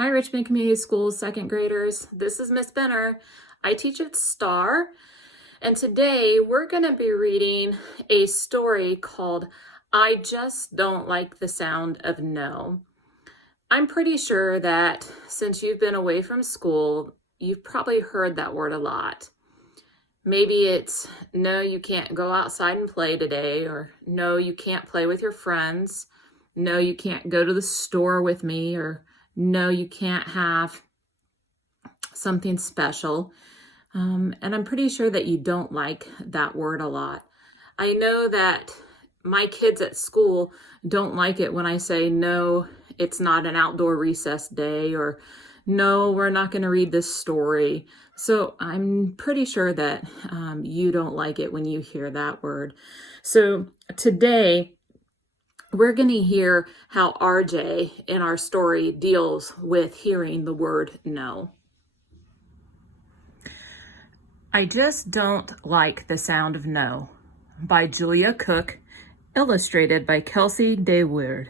Hi, Richmond Community Schools second graders. This is Miss Benner. I teach at Star, and today we're going to be reading a story called I Just Don't Like the Sound of No. I'm pretty sure that since you've been away from school, you've probably heard that word a lot. Maybe it's no, you can't go outside and play today, or no, you can't play with your friends. No, you can't go to the store with me, or no, you can't have something special. And I'm pretty sure that you don't like that word a lot. I know that my kids at school don't like it when I say, no, it's not an outdoor recess day, or no, we're not going to read this story. So I'm pretty sure that you don't like it when you hear that word. So today, we're going to hear how RJ in our story deals with hearing the word no. I Just Don't Like the Sound of No by Julia Cook, illustrated by Kelsey Dayward.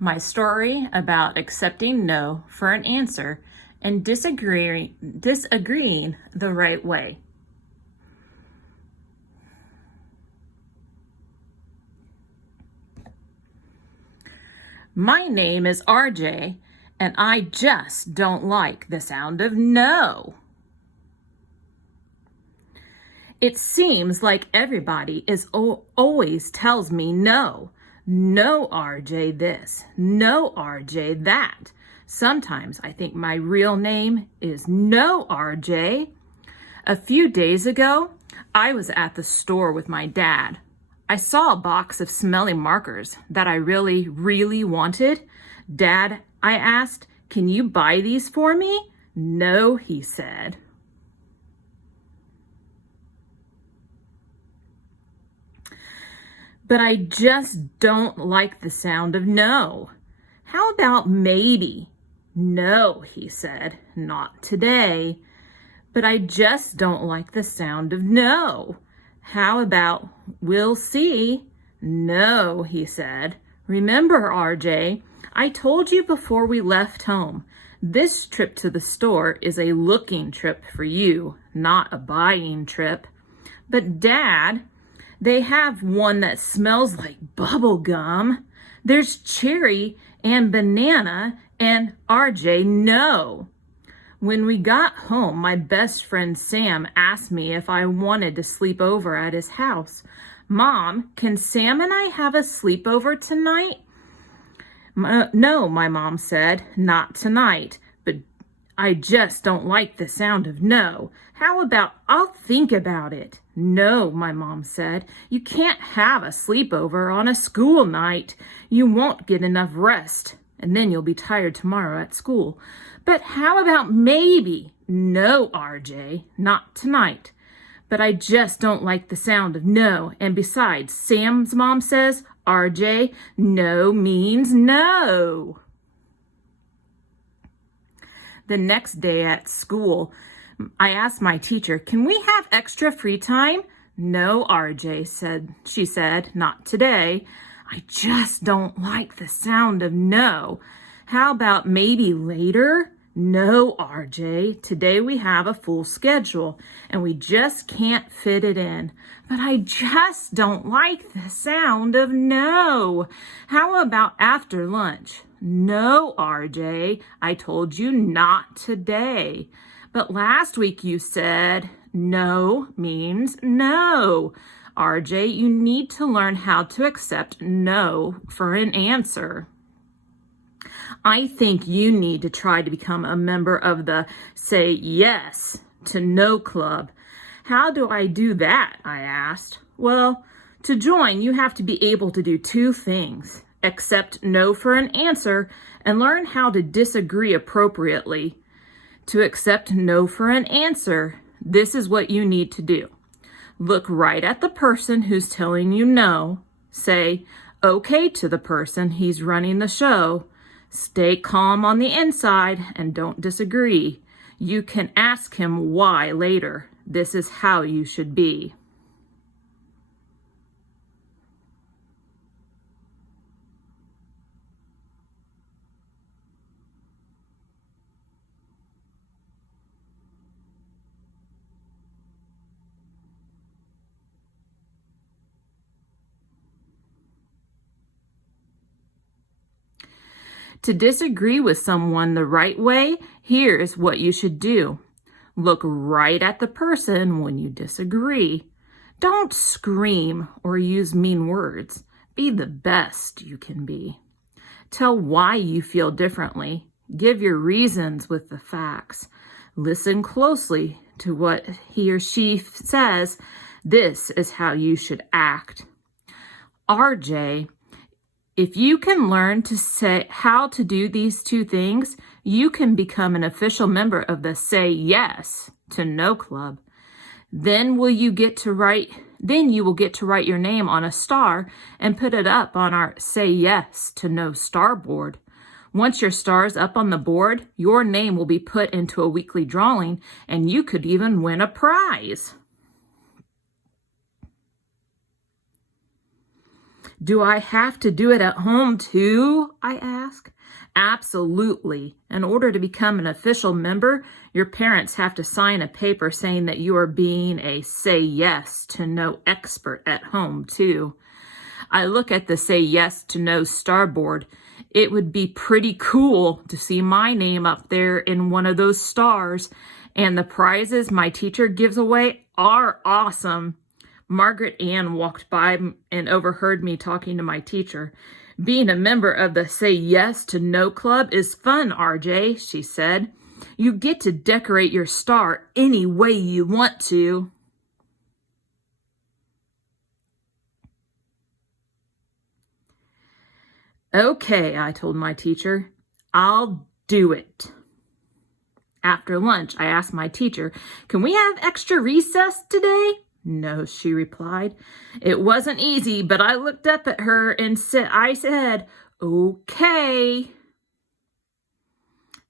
My story about accepting no for an answer and disagreeing the right way. My name is RJ, and I just don't like the sound of no. It seems like everybody always tells me no. No, RJ this. No, RJ that. Sometimes I think my real name is No, RJ. A few days ago, I was at the store with my dad. I saw a box of smelly markers that I really, really wanted. Dad, I asked, can you buy these for me? No, he said. But I just don't like the sound of no. How about maybe? No, he said, not today. But I just don't like the sound of no. How about we'll see? No, he said. Remember, RJ, I told you before we left home, this trip to the store is a looking trip for you, not a buying trip. But Dad, they have one that smells like bubble gum. There's cherry and banana, and RJ, no. When we got home, my best friend Sam asked me if I wanted to sleep over at his house. Mom, can Sam and I have a sleepover tonight? No, my mom said, not tonight. But I just don't like the sound of no. How about I'll think about it? No, my mom said, you can't have a sleepover on a school night. You won't get enough rest, and then you'll be tired tomorrow at school. But how about maybe? No, RJ, not tonight. But I just don't like the sound of no. And besides, Sam's mom says, RJ, no means no. The next day at school, I asked my teacher, can we have extra free time? No, RJ, she said, not today. I just don't like the sound of no. How about maybe later? No, RJ, today we have a full schedule and we just can't fit it in. But I just don't like the sound of no. How about after lunch? No, RJ, I told you not today. But last week you said no means no. RJ, you need to learn how to accept no for an answer. I think you need to try to become a member of the Say Yes to No Club. How do I do that? I asked. Well, to join, you have to be able to do two things: accept no for an answer and learn how to disagree appropriately. To accept no for an answer, this is what you need to do. Look right at the person who's telling you no. Say okay to the person he's running the show. Stay calm on the inside and don't disagree. You can ask him why later. This is how you should be. To disagree with someone the right way, here's what you should do. Look right at the person when you disagree. Don't scream or use mean words. Be the best you can be. Tell why you feel differently. Give your reasons with the facts. Listen closely to what he or she says. This is how you should act. RJ, if you can learn to say how to do these two things, you can become an official member of the Say Yes to No Club. Then you will get to write your name on a star and put it up on our Say Yes to No Star board. Once your star's up on the board, your name will be put into a weekly drawing, and you could even win a prize. Do I have to do it at home too? I ask. Absolutely. In order to become an official member, your parents have to sign a paper saying that you are being a Say Yes to No expert at home too. I look at the Say Yes to No star board. It would be pretty cool to see my name up there in one of those stars, and the prizes my teacher gives away are awesome. Margaret Ann walked by and overheard me talking to my teacher. Being a member of the Say Yes to No Club is fun, RJ, she said. You get to decorate your star any way you want to. Okay, I told my teacher. I'll do it. After lunch, I asked my teacher, can we have extra recess today? No, she replied. It wasn't easy, but I looked up at her and I said, okay.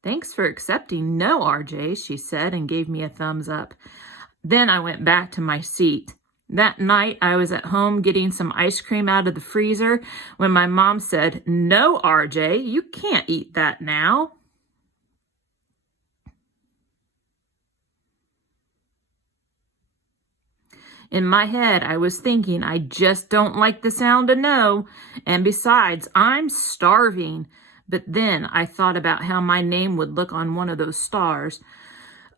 Thanks for accepting no, RJ, she said and gave me a thumbs up. Then I went back to my seat. That night, I was at home getting some ice cream out of the freezer when my mom said, no, RJ, you can't eat that now. In my head, I was thinking, I just don't like the sound of no, and besides, I'm starving. But then I thought about how my name would look on one of those stars.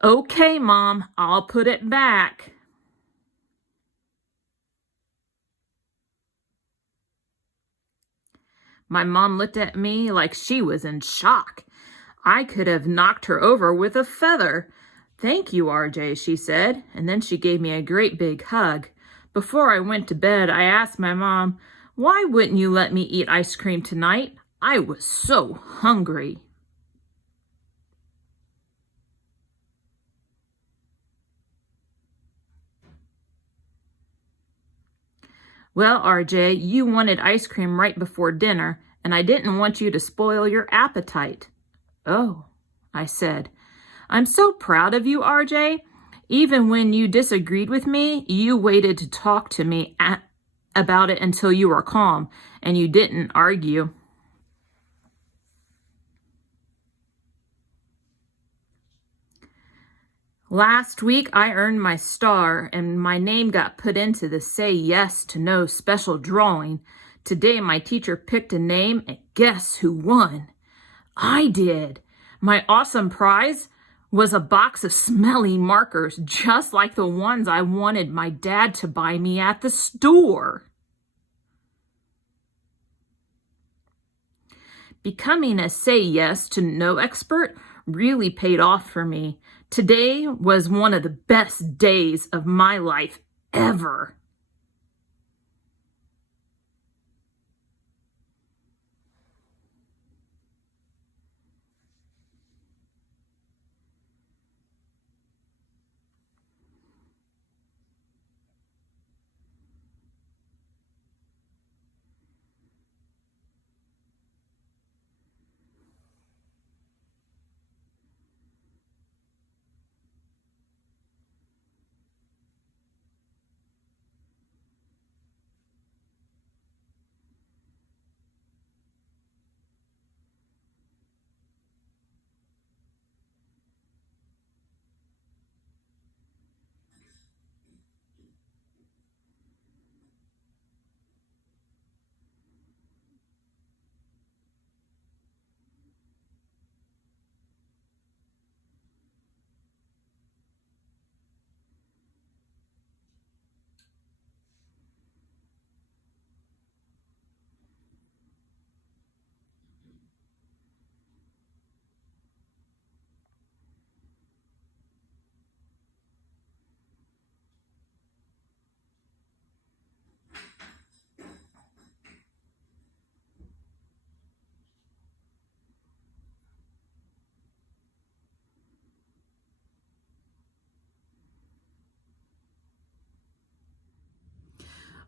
Okay, Mom, I'll put it back. My mom looked at me like she was in shock. I could have knocked her over with a feather. Thank you, RJ, she said, and then she gave me a great big hug. Before I went to bed, I asked my mom, why wouldn't you let me eat ice cream tonight? I was so hungry. Well, RJ, you wanted ice cream right before dinner, and I didn't want you to spoil your appetite. Oh, I said. I'm so proud of you, RJ. Even when you disagreed with me, you waited to talk to me about it until you were calm, and you didn't argue. Last week, I earned my star, and my name got put into the Say Yes to No special drawing. Today, my teacher picked a name, and guess who won? I did. My awesome prize was a box of smelly markers, just like the ones I wanted my dad to buy me at the store. Becoming a Say Yes to No expert really paid off for me. Today was one of the best days of my life ever.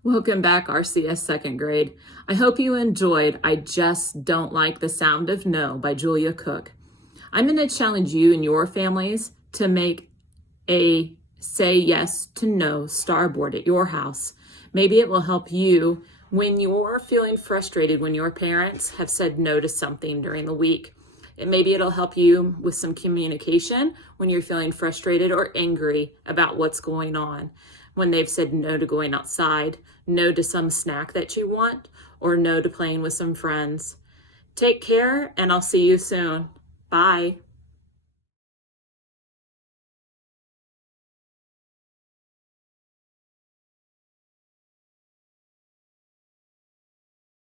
Welcome back, RCS second grade. I hope you enjoyed I Just Don't Like the Sound of No by Julia Cook. I'm going to challenge you and your families to make a say yes to no starboard at your house. Maybe it will help you when you're feeling frustrated when your parents have said no to something during the week. Maybe it'll help you with some communication when you're feeling frustrated or angry about what's going on. When they've said no to going outside, no to some snack that you want, or no to playing with some friends. Take care, and I'll see you soon. Bye.